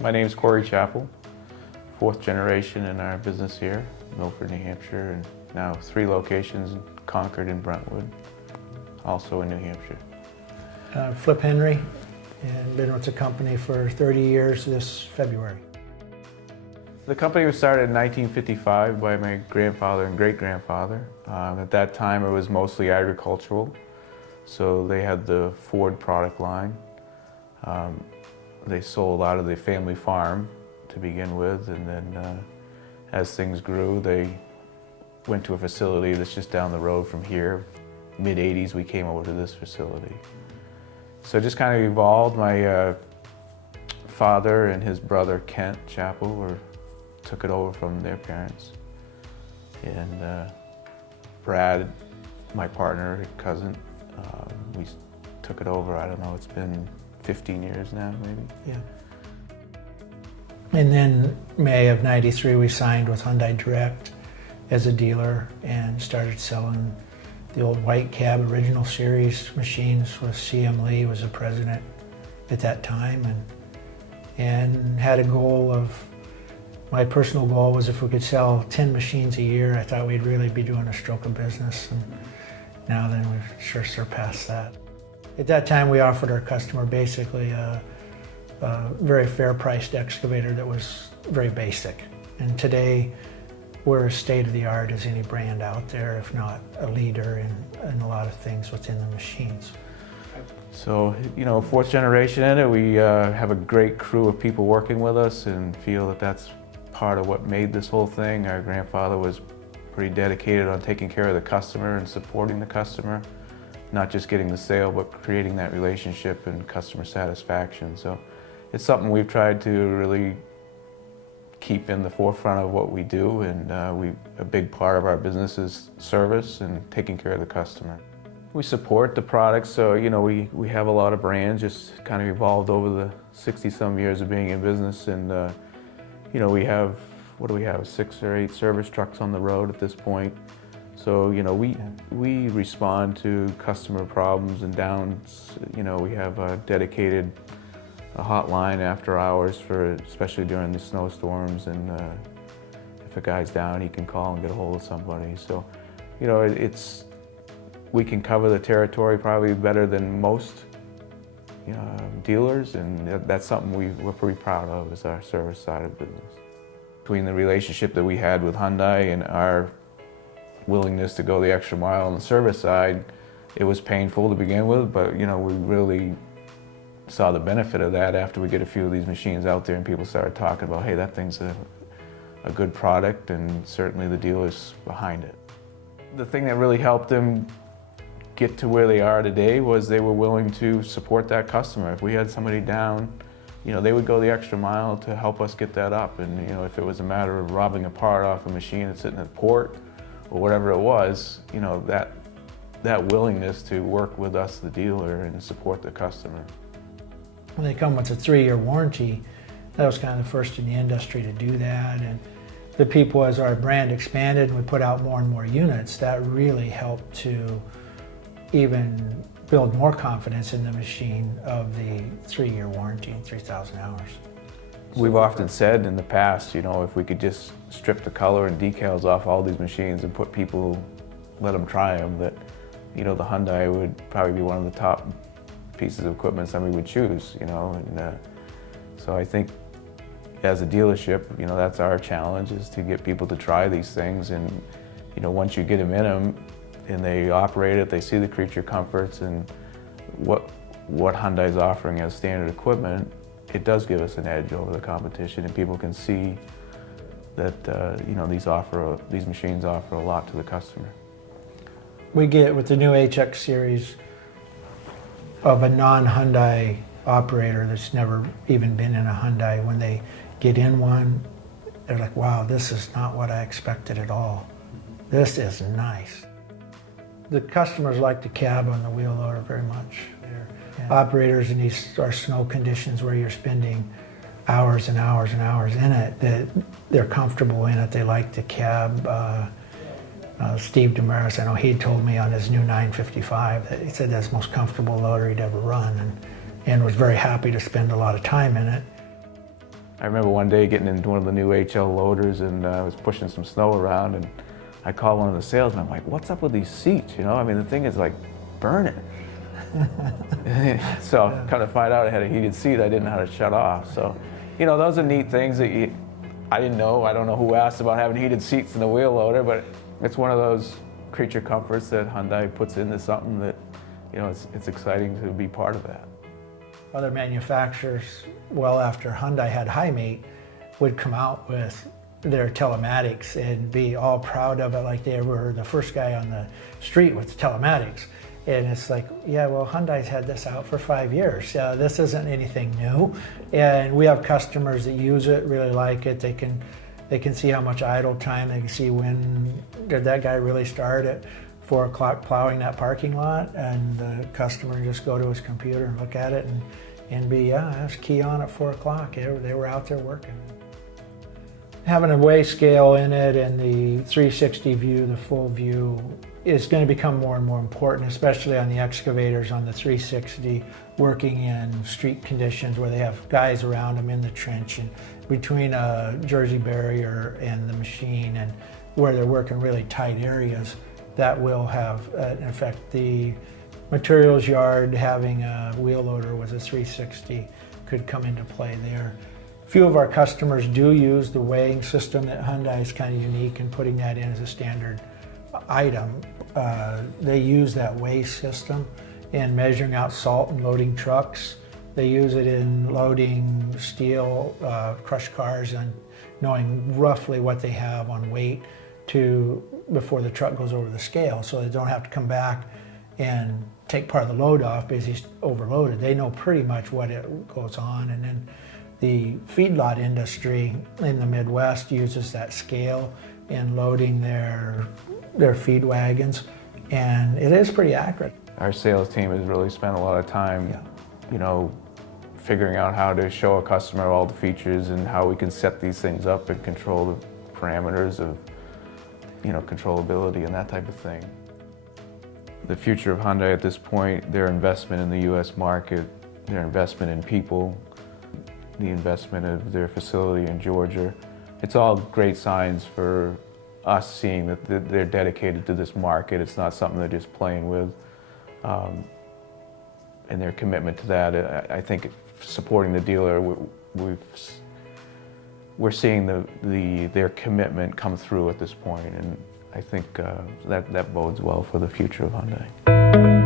My name is Corey Chappell, fourth generation in our business here, Milford, New Hampshire, and now 3 locations in Concord and Brentwood, also in New Hampshire. Flip Henry, and been with the company for 30 years this February. The company was started in 1955 by my grandfather and great-grandfather. At that time it was mostly agricultural, so they had the Ford product line. They sold out of the family farm to begin with, and then as things grew, they went to a facility that's just down the road from here. Mid-'80s we came over to this facility. So it just kind of evolved. My father and his brother Kent Chappell took it over from their parents. And Brad, my partner, cousin, we took it over, I don't know, it's been 15 years now, maybe. Yeah. And then May of '93, we signed with Hyundai Direct as a dealer and started selling the old white cab original series machines with C.M. Lee was the president at that time, and had a goal of, my personal goal was if we could sell 10 machines a year, I thought we'd really be doing a stroke of business, and now then we've sure surpassed that. At that time we offered our customer basically a very fair priced excavator that was very basic, and today we're as state-of-the-art as any brand out there, if not a leader in a lot of things within the machines. So, you know, fourth generation in it, we have a great crew of people working with us and feel that that's part of what made this whole thing. Our grandfather was pretty dedicated on taking care of the customer and supporting the customer, not just getting the sale, but creating that relationship and customer satisfaction. So it's something we've tried to really keep in the forefront of what we do, and a big part of our business is service and taking care of the customer. We support the products, so you know we have a lot of brands, just kind of evolved over the 60-some years of being in business, and you know we have, what do we have, 6 or 8 service trucks on the road at this point. So you know we respond to customer problems and downs. You know, we have a dedicated hotline after hours for, especially during the snowstorms, and if a guy's down he can call and get a hold of somebody. So you know we can cover the territory probably better than most dealers, and that's something we're pretty proud of, is our service side of business. Between the relationship that we had with Hyundai and our willingness to go the extra mile on the service side, it was painful to begin with, but you know we really saw the benefit of that after we get a few of these machines out there and people started talking about, hey, that thing's a good product, and certainly the dealers behind it. The thing that really helped them get to where they are today was they were willing to support that customer. If we had somebody down, you know, they would go the extra mile to help us get that up. And you know, if it was a matter of robbing a part off a machine that's sitting at port or whatever it was, you know, that willingness to work with us, the dealer, and support the customer. When they come with a 3-year warranty, that was kind of the first in the industry to do that. And the people, as our brand expanded and we put out more and more units, that really helped to even build more confidence in the machine of the 3-year warranty and 3,000 hours. We've often said in the past, you know, if we could just strip the color and decals off all these machines and put people, let them try them, that, you know, the Hyundai would probably be one of the top pieces of equipment somebody would choose, you know. And so I think as a dealership, you know, that's our challenge, is to get people to try these things. And you know, once you get them in them and they operate it, they see the creature comforts and what Hyundai's offering as standard equipment, it does give us an edge over the competition, and people can see that you know, these machines offer a lot to the customer. We get, with the new HX series, of a non-Hyundai operator that's never even been in a Hyundai, when they get in one, they're like, wow, this is not what I expected at all. This is nice. The customers like the cab on the wheel loader very much. Operators in these snow conditions where you're spending hours and hours and hours in it, that they're comfortable in it. They like the cab. Steve Demaris, I know he told me on his new 955 that he said that's the most comfortable loader he'd ever run, and was very happy to spend a lot of time in it. I remember one day getting into one of the new HL loaders and I was pushing some snow around and I called one of the salesmen. I'm like, what's up with these seats? You know, I mean, the thing is like burning. So kind of find out I had a heated seat I didn't know how to shut off. So, you know, those are neat things that I didn't know. I don't know who asked about having heated seats in the wheel loader, but it's one of those creature comforts that Hyundai puts into something that, you know, it's exciting to be part of that. Other manufacturers, well after Hyundai had HiMate, would come out with their telematics and be all proud of it, like they were the first guy on the street with telematics. And it's like, yeah, well, Hyundai's had this out for 5 years. This isn't anything new. And we have customers that use it, really like it. They can see how much idle time, they can see when did that guy really start at 4 o'clock plowing that parking lot, and the customer can just go to his computer and look at it and be, yeah, that's key on at 4 o'clock. They were out there working. Having a weigh scale in it and the 360 view, the full view, is going to become more and more important, especially on the excavators on the 360, working in street conditions where they have guys around them in the trench and between a Jersey barrier and the machine, and where they're working really tight areas. That will have an effect. The materials yard having a wheel loader with a 360 could come into play there. Few of our customers do use the weighing system that Hyundai is kind of unique in putting that in as a standard item. They use that weigh system in measuring out salt and loading trucks. They use it in loading steel, crushed cars, and knowing roughly what they have on weight before the truck goes over the scale, so they don't have to come back and take part of the load off because he's overloaded. They know pretty much what it goes on. And then the feedlot industry in the Midwest uses that scale in loading their feed wagons, and it is pretty accurate. Our sales team has really spent a lot of time, you know, figuring out how to show a customer all the features and how we can set these things up and control the parameters of, you know, controllability and that type of thing. The future of Hyundai at this point, their investment in the U.S. market, their investment in people, the investment of their facility in Georgia, it's all great signs for us seeing that they're dedicated to this market. It's not something they're just playing with. And their commitment to that, I think supporting the dealer, we're seeing their commitment come through at this point, and I think that bodes well for the future of Hyundai.